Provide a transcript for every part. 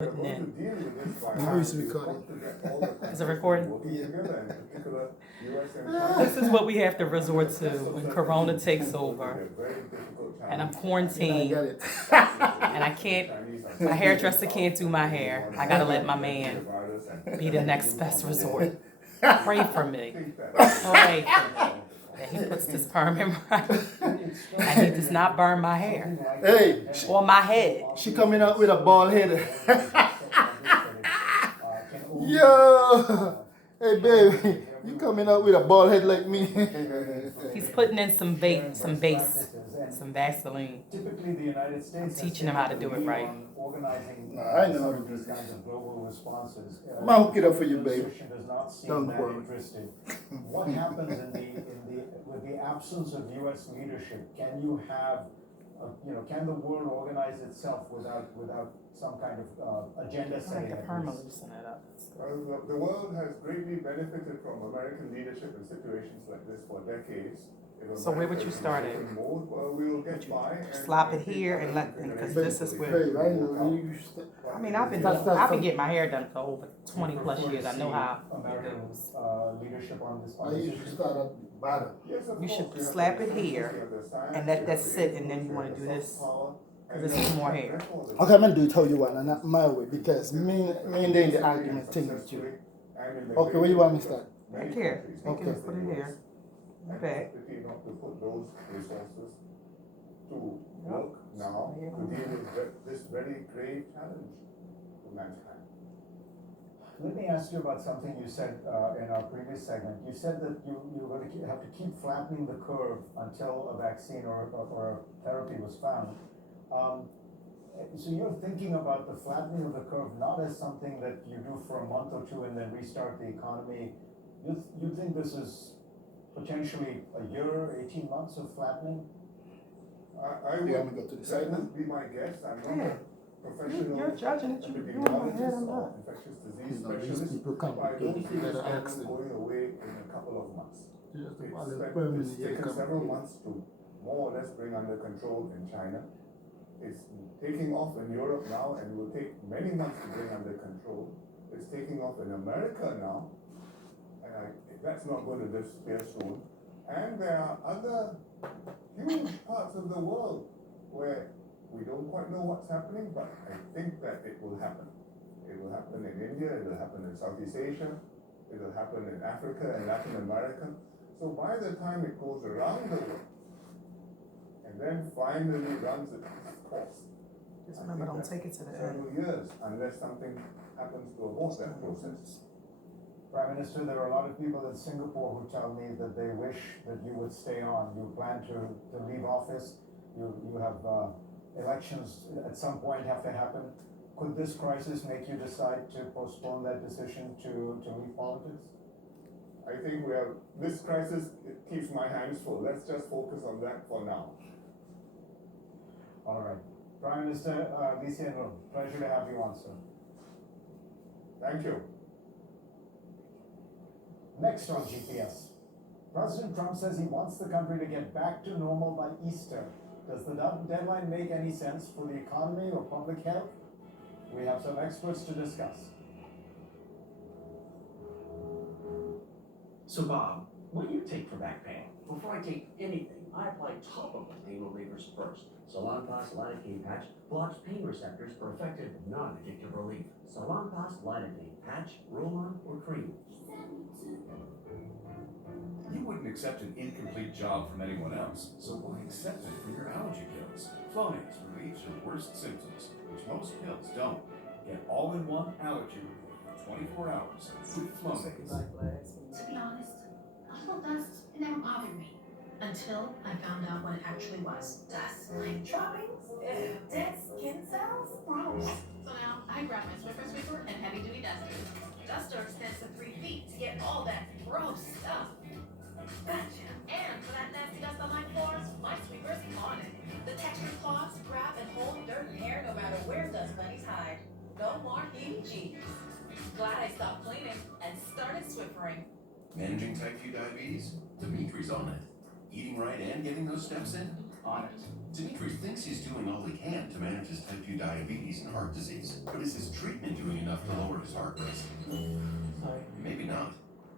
Putting in. Voice recording. Is it recording? Yeah. This is what we have to resort to when Corona takes over. And I'm I quarantined. got it. And I can't, my hairdresser can't do my hair. I gotta let my man be the next best resort. Pray for me. Pray for me. That he puts this perm in right. And he does not burn my hair. Hey, Or my head. she coming out with a bald head. Yo, hey baby, you coming out with a bald head like me? He's putting in some base, some Vaseline. I'm teaching him how to do it right. Nah, I know how to do this. I'm gonna hook it up for you, baby. Don't worry. What happens with the absence of U.S. leadership? Can you have, can the world organize itself without some kind of agenda I like setting? the perm loosen it up. Well, the world has greatly benefited from American leadership in situations like this for decades. So where would you start it? Well, we'll get by and Slap it here and let them, because this is where. Babe, I know you. I mean, I've been getting my hair done for over 20 plus years. I know how it American goes. leadership on this I usually start at the bottom. Yes, of You should course, slap it here and let that sit, and then you want to do this because this is more hair. Okay, I'm gonna do it how you want and not my way because me and then the argument thing with you. Okay, where you want me to start? Right here. Okay. Okay, put it here. Back. Not to put those resources to work now to deal with this very grave challenge to mankind. Let me ask you about something you said in our previous segment. You said that you're going to have to keep flattening the curve until a vaccine or a therapy was found. So you're thinking about the flattening of the curve not as something that you do for a month or two and then restart the economy. You think this is potentially a year, 18 months of flattening? I You would, want me to go to the side that now? would be my guess. I'm not Yeah. a professional You're judging it. You're on my head. I'm epidemiologist or not. infectious You disease know, these specialist, people but I don't complicated. see You this gotta ask problem them. going away in a couple of months. Just It's, all the that- permanent it's here taken come. several months to more or less bring under control in China. It's taking off in Europe now and will take many months to bring under control. It's taking off in America now, and that's not going to disappear soon. And there are other huge parts of the world where we don't quite know what's happening, but I think that it will happen. It will happen in India, it will happen in Southeast Asia, it will happen in Africa and Latin America. So by the time it goes around the world, and then finally runs its course, Just remember, don't take it to the end. several years, unless something happens to abort that process. Prime Minister, there are a lot of people in Singapore who tell me that they wish that you would stay on. You plan to leave office. You have elections at some point have to happen. Could this crisis make you decide to postpone that decision to leave politics? I think this crisis, it keeps my hands full. Let's just focus on that for now. All right. Prime Minister Lee Hsien Loong, pleasure to have you on, sir. Thank you. Next on GPS, President Trump says he wants the country to get back to normal by Easter. Does the deadline make any sense for the economy or public health? We have some experts to discuss. So Bob, what do you take for back pain? Before I take anything, I apply topical pain relievers first. Salonpas lidocaine patch blocks pain receptors for effective, non-addictive relief. Salonpas lidocaine patch, roll-on, or cream. You wouldn't accept an incomplete job from anyone else, so why accept it for your allergy pills? Flonase relieves your worst symptoms, which most pills don't. Get all-in-one allergy relief for 24 hours with Flonase. To be honest, a little dust, it never bothered me. Until I found out what it actually was. Dust. Like droppings? Ew. Dead skin cells? Gross. So now I grab my Swiffer sweeper and heavy duty duster. Duster extends to 3 feet to get all that gross stuff. Gotcha. And for that nasty dust on my floors, my sweeper's on it. The textured claws grab and hold dirt and hair no matter where dust bunnies hide. No more heebie-jeebies. Glad I stopped cleaning and started swiffering. Managing type 2 diabetes? Dimitri's on it. Eating right and getting those steps in? On it. Dimitri thinks he's doing all he can to manage his type 2 diabetes and heart disease, but is his treatment doing enough to lower his heart risk? Maybe not.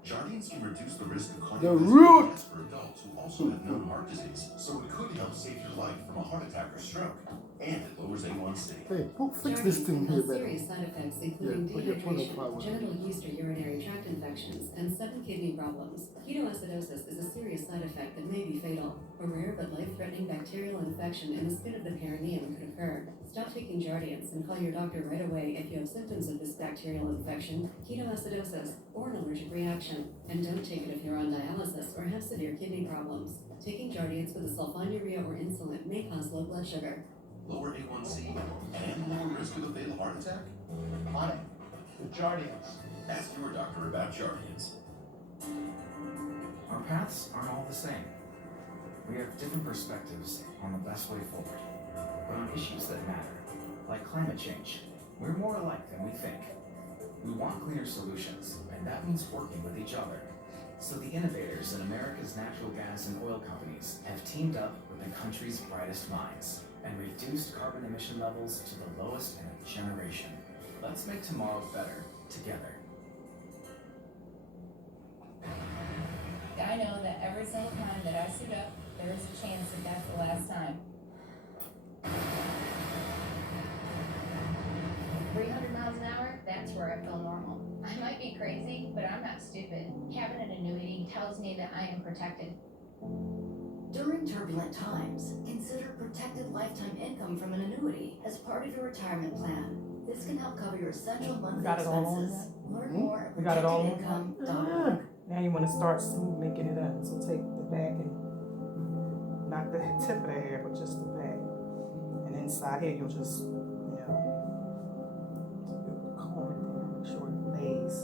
Jardians can reduce the risk of The cardiovascular root. deaths for adults who also have known heart disease, so it could help save your life from a heart attack or stroke. And it lowers A1C. Hey, who fixed this thing here better? Serious side effects including Yeah, forget what dehydration, I was. genital yeast or urinary tract infections, and 7 kidney problems. Ketoacidosis is a serious side effect that may be fatal. A rare but life-threatening bacterial infection in the skin of the perineum could occur. Stop taking Jardians and call your doctor right away if you have symptoms of this bacterial infection, ketoacidosis, or an allergic reaction. And don't take it if you're on dialysis or have severe kidney problems. Taking Jardians with a sulfonylurea or insulin may cause low blood sugar. Lower A1C and lower risk of a fatal heart attack? On it. The Jardians. Ask your doctor about Jardians. Our paths aren't all the same. We have different perspectives on the best way forward. But on issues that matter, like climate change, we're more alike than we think. We want cleaner solutions, and that means working with each other. So the innovators in America's natural gas and oil companies have teamed up with the country's brightest minds and reduced carbon emission levels to the lowest in a generation. Let's make tomorrow better together. I know that every single time that I suit up, there is a chance that that's the last time. 300 miles an hour, that's where I feel normal. I might be crazy, but I'm not stupid. Having an annuity tells me that I am protected. During turbulent times, consider protected lifetime income from an annuity as part of your retirement plan. This can help cover your essential monthly got it all on expenses. Learn more at We got it all on protectedincome.org. Now you want to start smooth making it up. So take the back and not the tip of the hair, but just the back. And inside here, you'll just, comb it there, make sure it lays.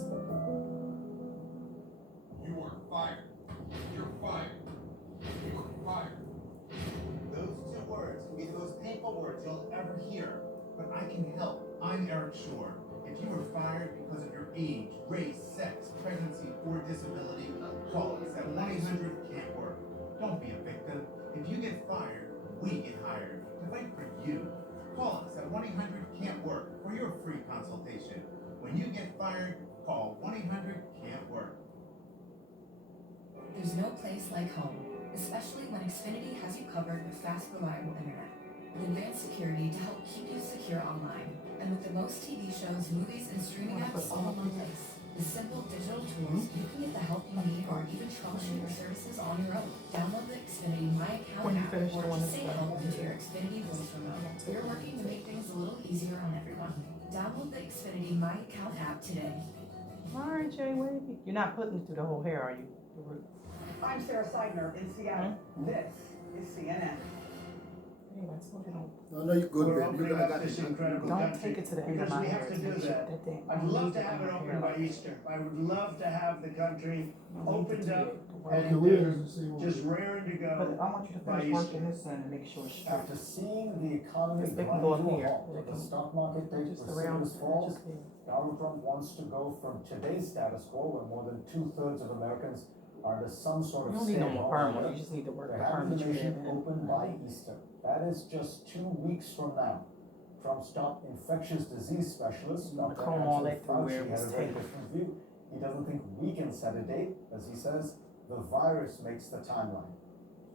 You are fired. You're fired. You are fired. Those 2 words can be the most painful words you'll ever hear. But I can help. I'm Eric Shore. If you were fired because of your age, race, sex, pregnancy, or disability, call us at 1-800-CAN'T-WORK. Don't be a victim. If you get fired, we get hired to fight for you. Call us at 1-800-CAN'T-WORK for your free consultation. When you get fired, call 1-800-CAN'T-WORK. There's no place like home, especially when Xfinity has you covered with fast, reliable internet. With advanced security to help keep you secure online. And with the most TV shows, movies, and streaming apps all in one place. With simple digital tools, you can get the help you need or even troubleshoot your services on your own. Download the Xfinity My Account app or just say help into your Xfinity voice remote. We're working to make things a little easier on everyone. Download the Xfinity My Account app today. All right, Jay, you're not putting it through the whole hair, are you? I'm Sarah Seidner in Seattle. This is CNN. Anyway, so you don't. No, you're good, We're man. opening You're gonna up got this it. incredible Don't country take it to the end of because my we hair. have to do Make sure that. that thing. I'd love to have it open by Easter. I would love to have the country opened up Okay, and where is this? just raring to But go. I want you to by finish Easter. working this end and make sure it's straight. After seeing the economy They can grind go up to a here. halt, They the can- stock market take Just around, precipitous falls, just here. Donald Trump wants to go from today's status quo, where more than 2/3 of Americans are under some sort You of don't need no more perm stay-at-home on it, order, you just need to work to the have perm the that you nation have in. open by Easter. That is just 2 weeks from now. Trump's top infectious disease specialist, You wanna Dr. comb all Anthony that through where it Fauci, had was a very taped. different view. He doesn't think we can set a date. As he says, the virus makes the timeline.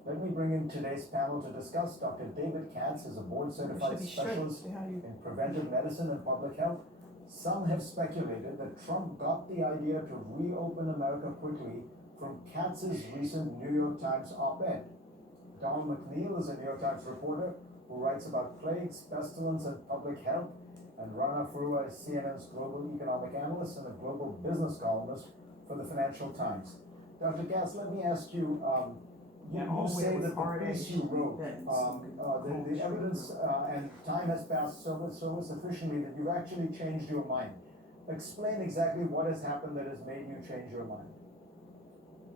Let me bring in today's panel to discuss. Dr. David Katz is a board-certified It should be straight. specialist See how you- in preventive medicine and public health. Some have speculated that Trump got the idea to reopen America quickly from Katz's recent New York Times op-ed. Don McNeil is a New York Times reporter who writes about plagues, pestilence, and public health, and Rana Frua is CNN's global economic analyst and a global business columnist for the Financial Times. Dr. Katz, let me ask you, you say always that the hard piece edge you wrote, bends. the evidence and time has passed so sufficiently that you've actually changed your mind. Explain exactly what has happened that has made you change your mind.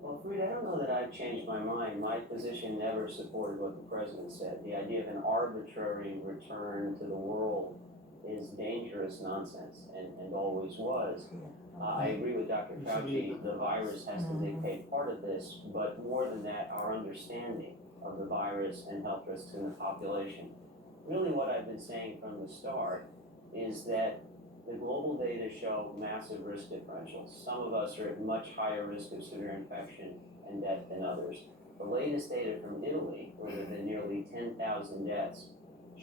Well, Fareed, I don't know that I've changed my mind. My position never supported what the president said. The idea of an arbitrary return to the world is dangerous nonsense and always was. I agree with Dr. Fauci, the virus has to dictate part of this, but more than that, our understanding of the virus and health risks in the population. Really what I've been saying from the start is that the global data show massive risk differentials. Some of us are at much higher risk of severe infection and death than others. The latest data from Italy, where there have been nearly 10,000 deaths,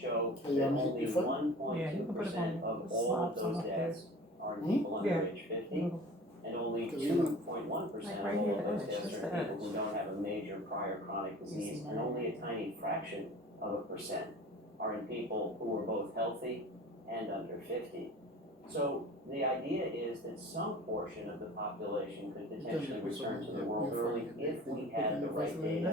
show that only 1.2% of all of those deaths are in people under age 50, and only 2.1% of all of those deaths are in people who don't have a major prior chronic disease, and only a tiny fraction of a percent are in people who are both healthy and under 50. So the idea is that some portion of the population could potentially return to the world early if we had the right data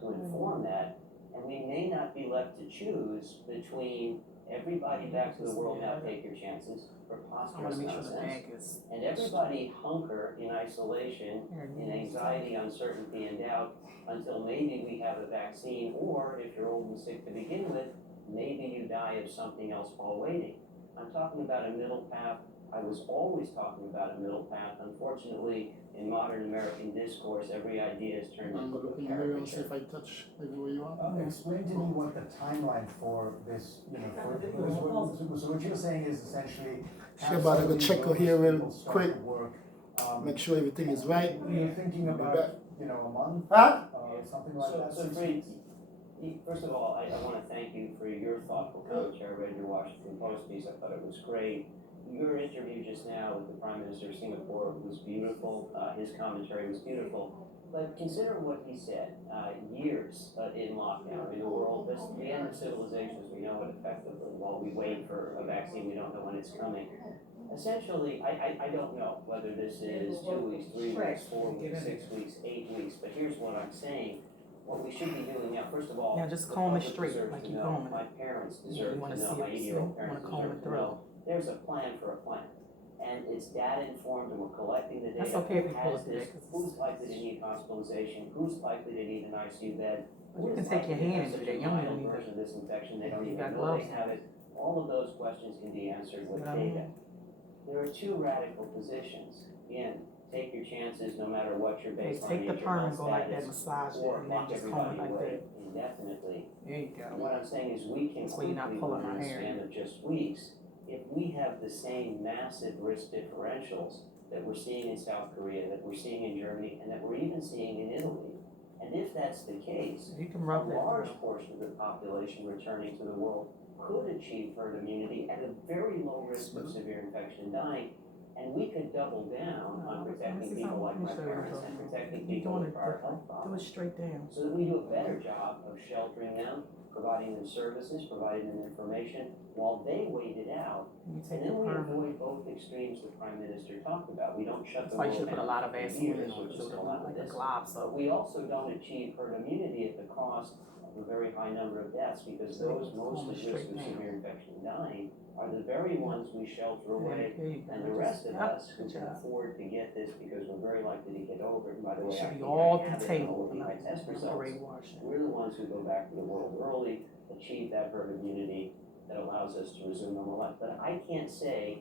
to inform that. And we may not be left to choose between everybody back to the world now, take your chances, preposterous nonsense, and everybody hunker in isolation, in anxiety, uncertainty, and doubt until maybe we have a vaccine, or if you're old and sick to begin with, maybe you die of something else while waiting. I'm talking about a middle path. I was always talking about a middle path. Unfortunately, in modern American discourse, every idea is turned into a caricature. If I touch everywhere you want. Explain to me what the timeline for this, so what you're saying is essentially. Sure, but I go check out here real quick, make sure everything is right. You're thinking about, a month? Something like that? So Fred, first of all, I want to thank you for your thoughtful commentary. I read your Washington Post piece. I thought it was great. Your interview just now with the Prime Minister of Singapore was beautiful. His commentary was beautiful. But consider what he said. Years in lockdown in the world. This the end of civilization as we know it effectively. While we wait for a vaccine, we don't know when it's coming. Essentially, I don't know whether this is 2 weeks, 3 weeks, 4 weeks, 6 weeks, 8 weeks. But here's what I'm saying. What we should be doing now, first of all, now just comb it straight like you combing. My parents deserve to know. My 80-year-old parents deserve to know. There's a plan for a plan. And it's data informed, and we're collecting the data. That's okay if you pull it today. Who's likely to need hospitalization? Who's likely to need an ICU bed? You can take your hand and do that. You don't even need version of this infection. They don't You even got know gloves they have it. All of those questions can be answered with data. There are two radical positions. Again, take your chances no matter what your baseline take the age or perm health and go like that, status, massage it, or and then lock just comb everybody it like away that. indefinitely. There you go. And what I'm saying is we can That's why you're not quickly pulling learn my in a hair. span of just weeks if we have the same massive risk differentials that we're seeing in South Korea, that we're seeing in Germany, and that we're even seeing in Italy. And if that's the case, you can rub a large portion of the population returning to the world could achieve herd immunity at a very low risk of severe infection and dying. And we could double down on protecting people like my parents and protecting people with prior health problems. Do it straight down. So that we do a better job of sheltering them, providing them services, providing them information while they wait it out. And then we avoid both extremes the Prime Minister talked about. We don't shut the world down. That's why you should put a lot of Vaseline on which it, is still out of like a this. gloves. But we also don't achieve herd immunity at the cost of a very high number of deaths, because those most at risk of severe infection and dying are the very ones we shelter away, and the rest of us who can afford to get this because we're very likely to get over it. And by the way, should be I all have the it table. with my test results. We're the ones who go back to the world early, achieve that herd immunity that allows us to resume normal life. But I can't say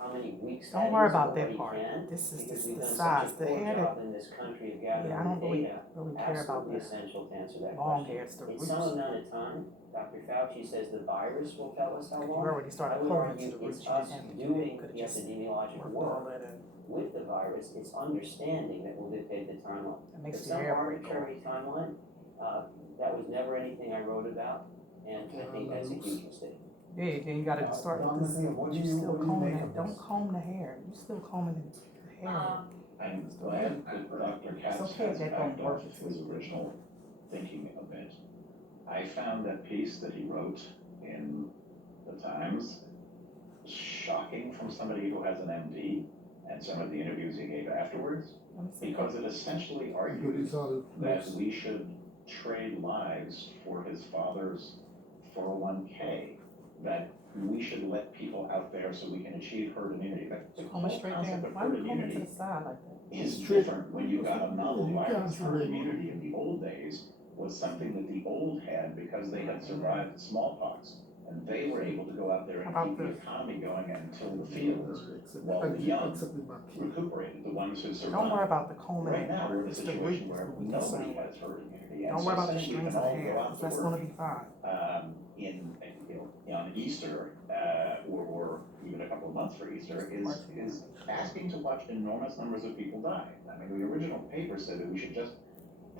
how many weeks. Don't worry about that part. This is the size, the hair that. In this country of Yeah, I gathering don't really data, care about absolutely that. essential to answer that Long question. hair, it's the In roots. some amount of time, Dr. Fauci says the virus will tell us how long. You already started I would pulling argue into the roots. it's You us didn't have to do doing that. the epidemiological Worked all work that in. with the virus. It's understanding that will dictate the timeline. That makes But your some hair break arbitrary timeline, that was never anything I wrote about, and I think that's a huge mistake. Yeah, then you gotta start with this. What do You you still make combing of it. Don't this? comb the hair. You still combing the hair. I'm glad that Dr. Katz It's okay if has that backed don't work off if his you do. original thinking a bit. I found that piece that he wrote in the Times shocking from somebody who has an MD, and some of the interviews he gave afterwards, because it essentially argues that we should trade lives for his father's 401k, that we should let people out there so we can achieve herd immunity. The Comb whole it straight concept down. of Why herd are you combing to immunity the side like that? is different when you got a novel virus. Herd immunity in the old days was something that the old had because they had survived smallpox. And they were able to go out there and How keep about the this? economy going and till the fields while the young recuperated, the ones who survived. Don't worry about the combing. Right now, we're in a It's the root situation is where what we nobody concerned has with. herd immunity. And Don't so worry about the saying we strings can of all go hair, out 'cause to that's work, gonna be fine. on Easter, or even a couple of months for Easter, is asking to watch enormous numbers of people die. I mean, the original paper said that we should just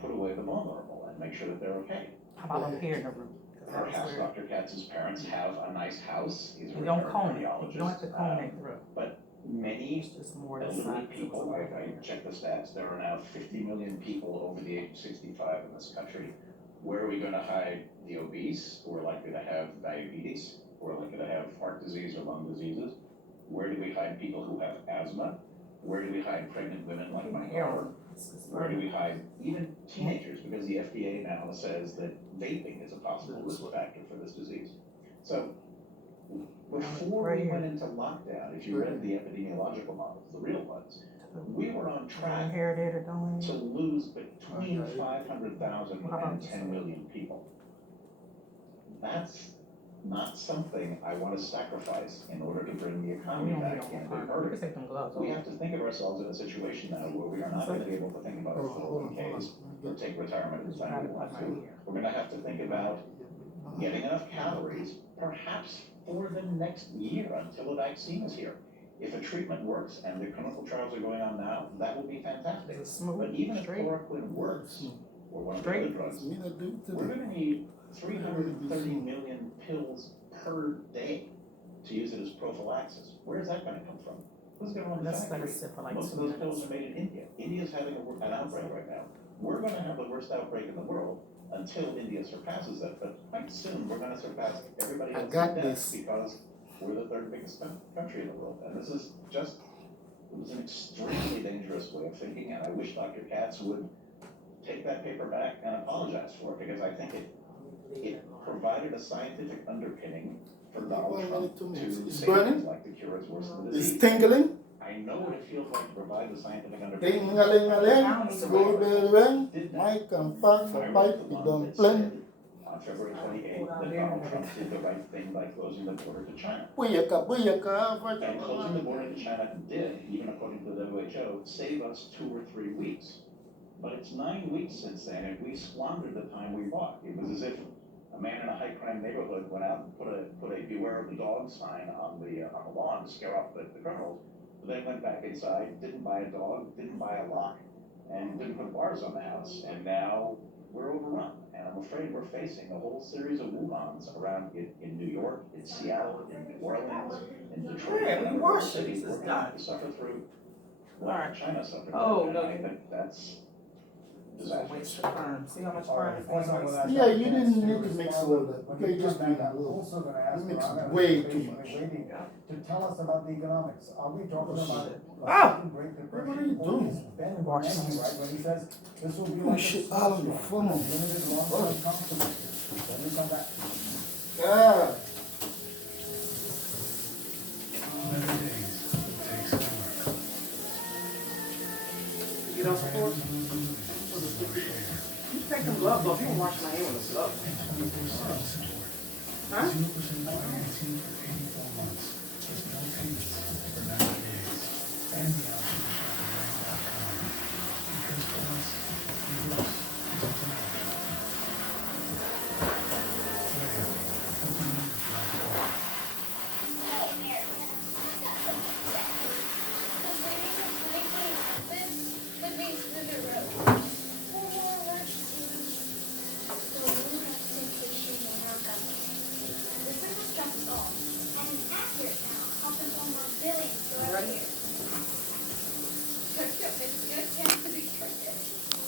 put away the vulnerable and make sure that they're okay. How about up here in the root? 'Cause that's Perhaps where Dr. Katz's parents have a nice house. He's a you don't retired comb it. cardiologist. You don't have to comb that through. But many It's just more the elderly side. people, I checked the stats, there are now 50 million people over the age of 65 in this country. Where are we going to hide the obese who are likely to have diabetes, who are likely to have heart disease or lung diseases? Where do we hide people who have asthma? Where do we hide pregnant women like my daughter? Where do we hide even teenagers? Because the FDA now says that vaping is a possible risk factor for this disease. So before we went into lockdown, if you read the epidemiological models, the real ones, we were on track to lose between 500,000 and 10 million people. That's not something I want to sacrifice in order to bring the economy back in good order. We have to think of ourselves in a situation now where we are not going to be able to think about our 401ks or take retirement as time we want to. We're going to have to think about getting enough calories, perhaps for the next year until a vaccine is here. If a treatment works, and the clinical trials are going on now, that will be fantastic. But even if chloroquine works, or one of the other drugs, we're going to need 330 million pills per day to use it as prophylaxis. Where's that going to come from? Who's going to run the factory? Most of those pills are made in India. India's having an outbreak right now. We're going to have the worst outbreak in the world until India surpasses it. But quite soon, we're going to surpass everybody else in deaths because we're the third biggest country in the world. And this is just, it was an extremely dangerous way of thinking. And I wish Dr. Katz would take that paper back and apologize for it, because I think it provided a scientific underpinning for Donald Trump to say things like the cure is worse than the disease. It's tingling. I know what it feels like to provide the scientific underpinning. Ting-a-ling-a-ling, school bell ring, Mike and Park, the pipe, you don't play. On February 28th, that Donald Trump did the right thing by closing the border to China. Booyaka, And closing the border to China did, even according to the WHO, save us 2 or 3 weeks. But it's 9 weeks since then, and we squandered the time we bought. It was as if a man in a high crime neighborhood went out and put a beware of the dog sign on the lawn to scare off the criminals, but then went back inside, didn't buy a dog, didn't buy a lock, and didn't put bars on the house. And now we're overrun. And I'm afraid we're facing a whole series of Wuhans around in New York, in Seattle, in New Orleans, in Detroit. Yeah, we worship. This is We're going to done. have to suffer through what China suffered. Oh, and no. I think that's disastrous. See how much perm? Yeah, you didn't need to mix all that. Okay, just bring a little. Also gonna ask, You mix I'm gonna way be too patiently much. waiting to tell us about the economics. Are we talking about a Ah! second Great Depression? What are you doing? Is Ben Bernanke right when he says this will be Oh like a shit, all on your phone. limited long-term consequences? When we come back. God. You don't support? You take them gloves off. You don't wash my hair with the gloves. Huh?